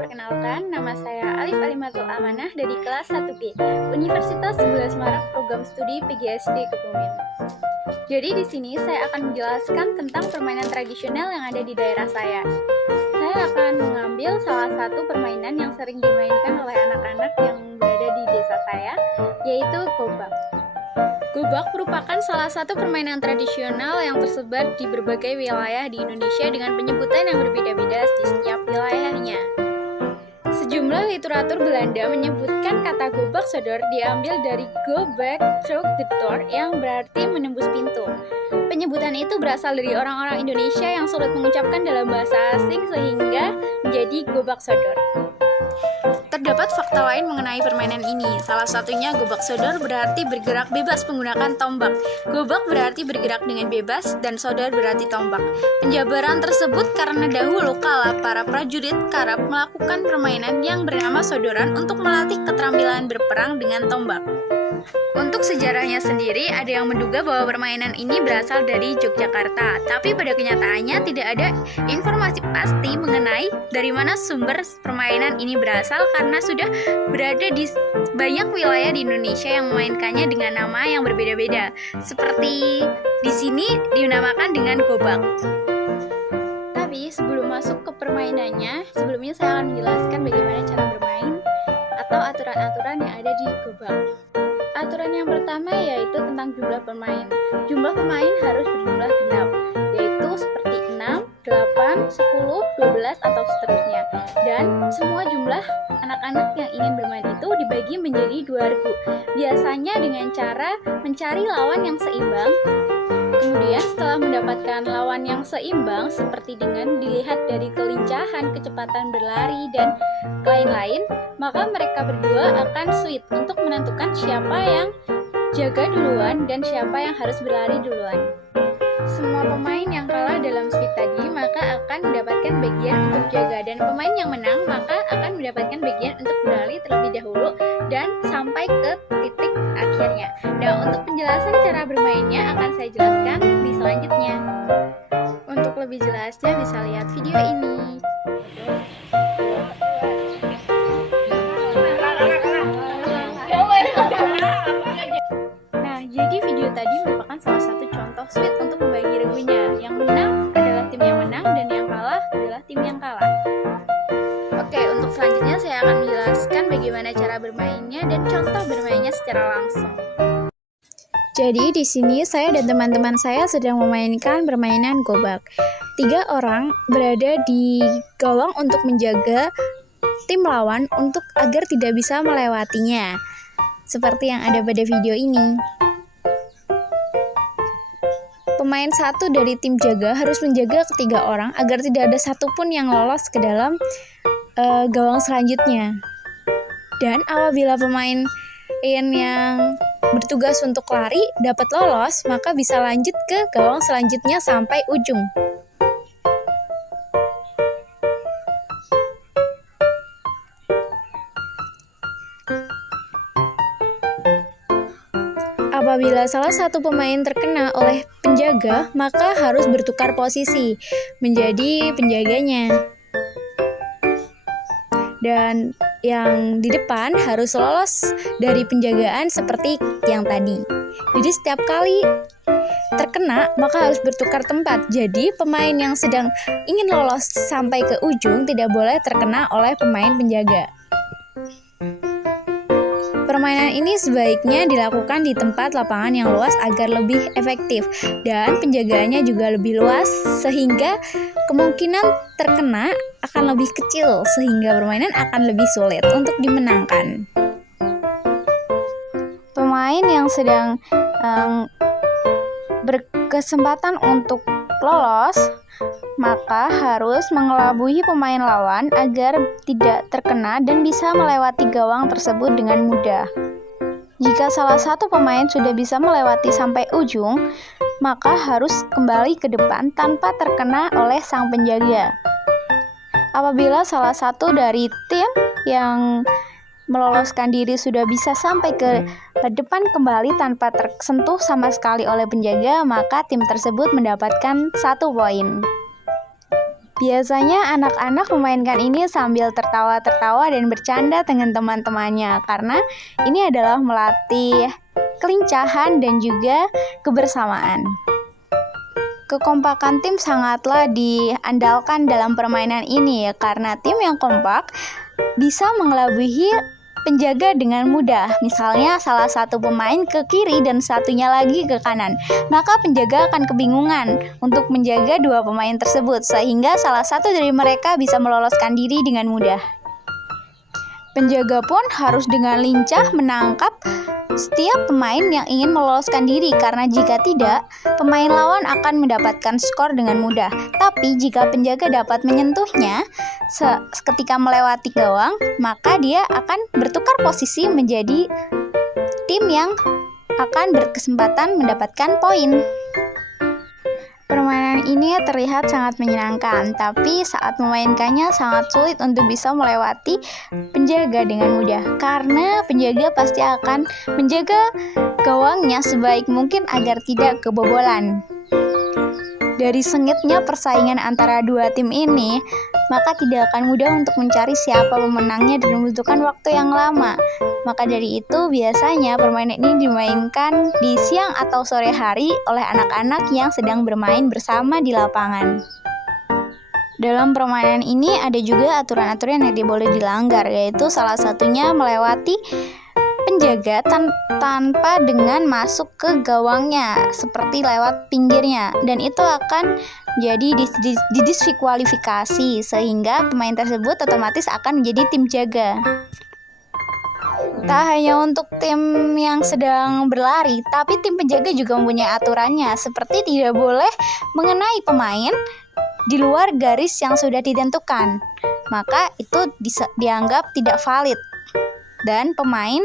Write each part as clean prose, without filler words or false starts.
perkenalkan, nama saya Alif Alimatul Amanah dari kelas 1B, Universitas 11 Maret Program Studi PGSD Kebumen. Jadi di sini saya akan menjelaskan tentang permainan tradisional yang ada di daerah saya. Saya akan mengambil salah satu permainan yang sering dimainkan oleh anak-anak yang berada di desa saya, yaitu gobak. Gobak merupakan salah satu permainan tradisional yang tersebar di berbagai wilayah di Indonesia dengan penyebutan yang berbeda-beda di setiap wilayahnya. Sejumlah literatur Belanda menyebutkan kata gobak sodor diambil dari go back through the door yang berarti menembus pintu. Penyebutan itu berasal dari orang-orang Indonesia yang sulit mengucapkan dalam bahasa asing sehingga menjadi gobak sodor. Terdapat fakta lain mengenai permainan ini. Salah satunya gobak sodor berarti bergerak bebas menggunakan tombak. Gobak berarti bergerak dengan bebas dan sodor berarti tombak. Penjabaran tersebut karena dahulu kala para prajurit Karab melakukan permainan yang bernama sodoran untuk melatih keterampilan berperang dengan tombak. Untuk sejarahnya sendiri, ada yang menduga bahwa permainan ini berasal dari Yogyakarta, tapi pada kenyataannya tidak ada informasi pasti mengenai dari mana sumber permainan ini berasal karena sudah berada di banyak wilayah di Indonesia yang memainkannya dengan nama yang berbeda-beda. Seperti di sini dinamakan dengan gobak. Tapi sebelum masuk ke permainannya, sebelumnya saya akan menjelaskan bagaimana cara bermain atau aturan-aturan yang ada di gobak. Aturan yang pertama yaitu tentang jumlah pemain. Jumlah pemain harus berjumlah genap, yaitu seperti 6, 8, 10, 12, atau seterusnya. Dan semua jumlah anak-anak yang ingin bermain itu dibagi menjadi 2 regu. Biasanya dengan cara mencari lawan yang seimbang. Kemudian setelah mendapatkan lawan yang seimbang seperti dengan dilihat dari kelincahan, kecepatan berlari, dan lain-lain, maka mereka berdua akan sweet untuk menentukan siapa yang jaga duluan dan siapa yang harus berlari duluan. Semua pemain yang kalah dalam sweet tadi maka akan mendapatkan bagian untuk jaga, dan pemain yang menang maka akan mendapatkan bagian untuk berlari terlebih dahulu dan sampai ke titik akhirnya. Nah, untuk penjelasan cara bermainnya akan saya jelaskan di selanjutnya. Untuk lebih jelasnya bisa lihat video ini. Nah, jadi video tadi merupakan salah satu contoh sweet untuk membagi regunya. Yang menang adalah tim yang menang dan yang kalah adalah tim yang kalah. Oke, untuk selanjutnya saya akan menjelaskan bagaimana cara bermainnya dan contoh bermainnya secara langsung. Jadi di sini saya dan teman-teman saya sedang memainkan permainan gobak. 3 orang berada di gawang untuk menjaga tim lawan untuk agar tidak bisa melewatinya. Seperti yang ada pada video ini. Pemain satu dari tim jaga harus menjaga ketiga orang agar tidak ada satupun yang lolos ke dalam gawang selanjutnya. Dan apabila pemain yang bertugas untuk lari dapat lolos, maka bisa lanjut ke gawang selanjutnya sampai ujung. Apabila salah satu pemain terkena oleh penjaga, maka harus bertukar posisi menjadi penjaganya. Dan yang di depan harus lolos dari penjagaan seperti yang tadi. Jadi setiap kali terkena, maka harus bertukar tempat. Jadi pemain yang sedang ingin lolos sampai ke ujung tidak boleh terkena oleh pemain penjaga. Permainan ini sebaiknya dilakukan di tempat lapangan yang luas agar lebih efektif dan penjagaannya juga lebih luas sehingga kemungkinan terkena akan lebih kecil sehingga permainan akan lebih sulit untuk dimenangkan. Pemain yang sedang berkesempatan untuk lolos maka harus mengelabui pemain lawan agar tidak terkena dan bisa melewati gawang tersebut dengan mudah. Jika salah satu pemain sudah bisa melewati sampai ujung, maka harus kembali ke depan tanpa terkena oleh sang penjaga. Apabila salah satu dari tim yang meloloskan diri sudah bisa sampai ke depan kembali tanpa tersentuh sama sekali oleh penjaga, maka tim tersebut mendapatkan 1 poin. Biasanya anak-anak memainkan ini sambil tertawa-tertawa dan bercanda dengan teman-temannya karena ini adalah melatih kelincahan dan juga kebersamaan. Kekompakan tim sangatlah diandalkan dalam permainan ini ya, karena tim yang kompak bisa mengelabuhi penjaga dengan mudah. Misalnya salah satu pemain ke kiri dan satunya lagi ke kanan, maka penjaga akan kebingungan untuk menjaga dua pemain tersebut, sehingga salah satu dari mereka bisa meloloskan diri dengan mudah. Penjaga pun harus dengan lincah menangkap setiap pemain yang ingin meloloskan diri, karena jika tidak, pemain lawan akan mendapatkan skor dengan mudah. Tapi jika penjaga dapat menyentuhnya ketika melewati gawang, maka dia akan bertukar posisi menjadi tim yang akan berkesempatan mendapatkan poin. Permainan ini terlihat sangat menyenangkan, tapi saat memainkannya sangat sulit untuk bisa melewati penjaga dengan mudah, karena penjaga pasti akan menjaga gawangnya sebaik mungkin agar tidak kebobolan. Dari sengitnya persaingan antara dua tim ini, maka tidak akan mudah untuk mencari siapa pemenangnya dan membutuhkan waktu yang lama. Maka dari itu, biasanya permainan ini dimainkan di siang atau sore hari oleh anak-anak yang sedang bermain bersama di lapangan. Dalam permainan ini ada juga aturan-aturan yang tidak boleh dilanggar, yaitu salah satunya melewati penjaga tanpa dengan masuk ke gawangnya, seperti lewat pinggirnya, dan itu akan jadi didiskualifikasi, sehingga pemain tersebut otomatis akan menjadi tim jaga. Tak hanya untuk tim yang sedang berlari, tapi tim penjaga juga mempunyai aturannya, seperti tidak boleh mengenai pemain di luar garis yang sudah ditentukan, maka itu dianggap tidak valid dan pemain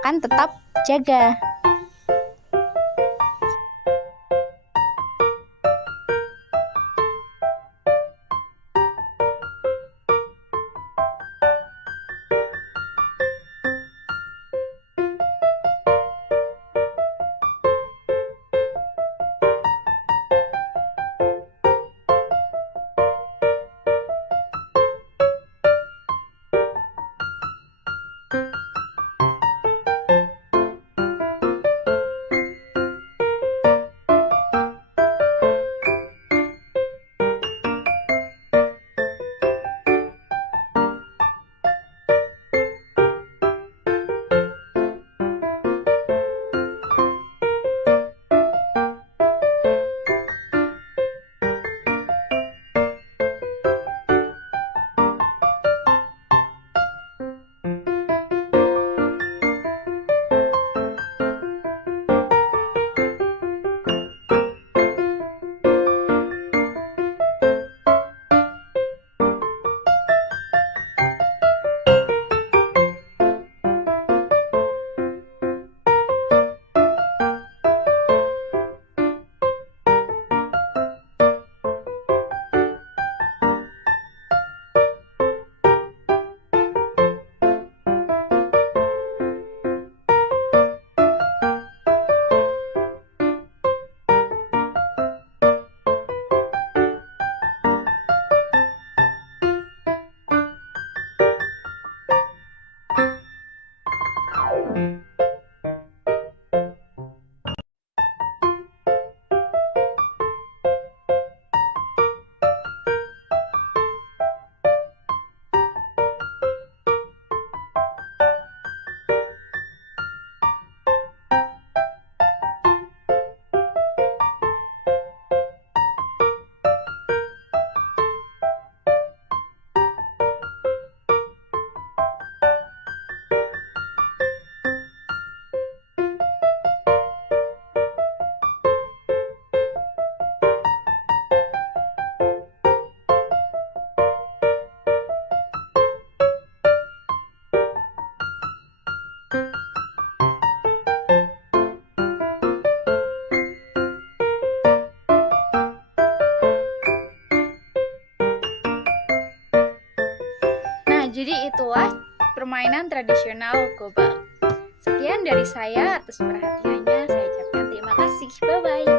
akan tetap jaga. Jadi itulah permainan tradisional gobak. Sekian dari saya, atas perhatiannya saya ucapkan terima kasih. Bye-bye.